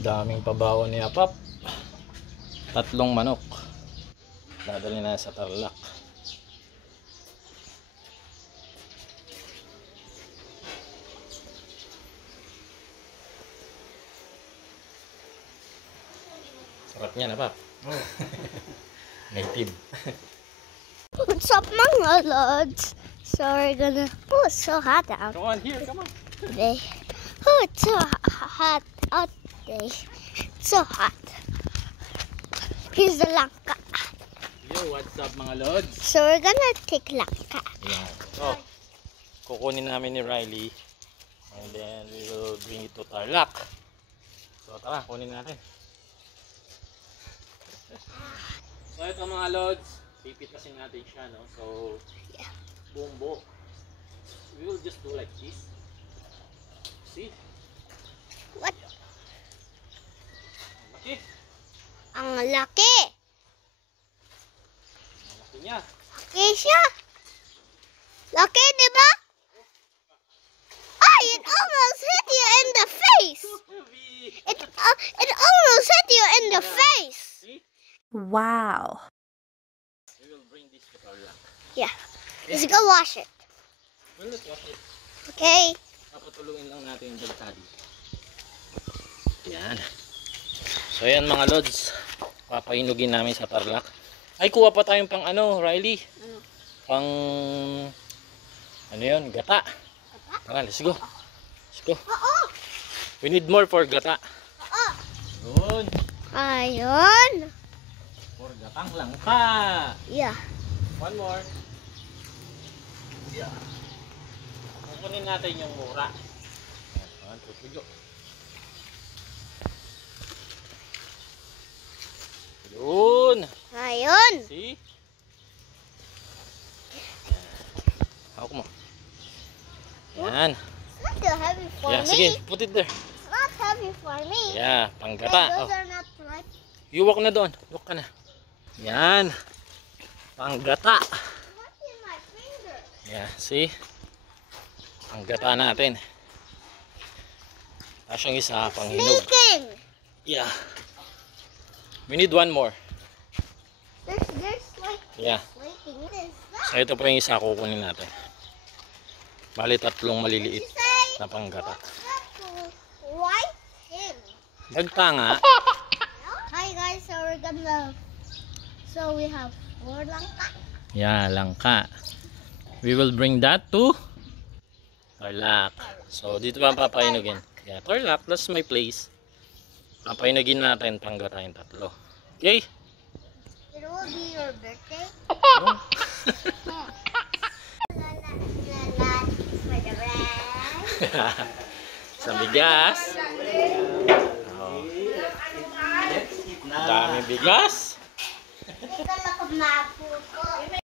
Daming pabawan ni Apap. 3 manok. Dadali na sa Tarlac. Sarap niya na, Pap. Oh. Native. What's up, mga lods? So we're gonna... Oh, it's so hot out Come on, here, come on. today. Oh, it's so hot out today. It's so hot. Here's the langka. Yo, what's up, mga lods? So we're gonna take langka. Ayan. So, kukunin namin ni Riley. And then we will bring it to Tarlac. So, tara, kunin natin. So, ito mga lods. Pipitasin natin siya, no? So, Yeah. bumbo. We will just do like this. See? What? Okay. Ang laki. Laki niya. Laki siya. Laki, di ba? Ay, it almost hit you in the face. It almost hit you in the face. See? Wow. We will bring this to Tarlac. Yeah. Let's go wash it. Well, let's wash it. Okay. Papatulungin lang natin yung dagtadi. Yan. So yan mga lods, papainugin namin sa Tarlac. Ay, kuha pa tayong pang ano, Riley? Pang ano yun, gata. Tara, let's go. Let's go. We need more for gata. Yun. Ayun. For gatang langka. Yeah. One more. Yeah. Kukunin natin yung mura. One, two, three, go. Yun. Ayun. See? Hawak mo. Yan. It's not too heavy for Yeah, me. sige, put it there. It's not heavy for me. Yeah, Wait, panggata. those Oh, are not right. yuwak na doon. Yuwak ka na. Yan. Panggata. What's in my finger? Yeah, see? Panggata natin. Tapos yung isa, panghinog. Sneaking. Yeah. We need one more. There's like Yeah. waiting. What is that? So ito po yung isa kukunin natin. Bali 3 maliliit You say? na panggata. What's that white thing? Dagta nga. Hi guys, so we're gonna. So we have 4 langka. Yeah, langka. We will bring that to Tarlac. So dito ba papainugin? Yeah, Tarlac, that's my place. Papainugin natin panggata yung 3. Okay? It will be your birthday. No? Sa bigas. Oh. Dami bigas. Ikaw lang kumapo.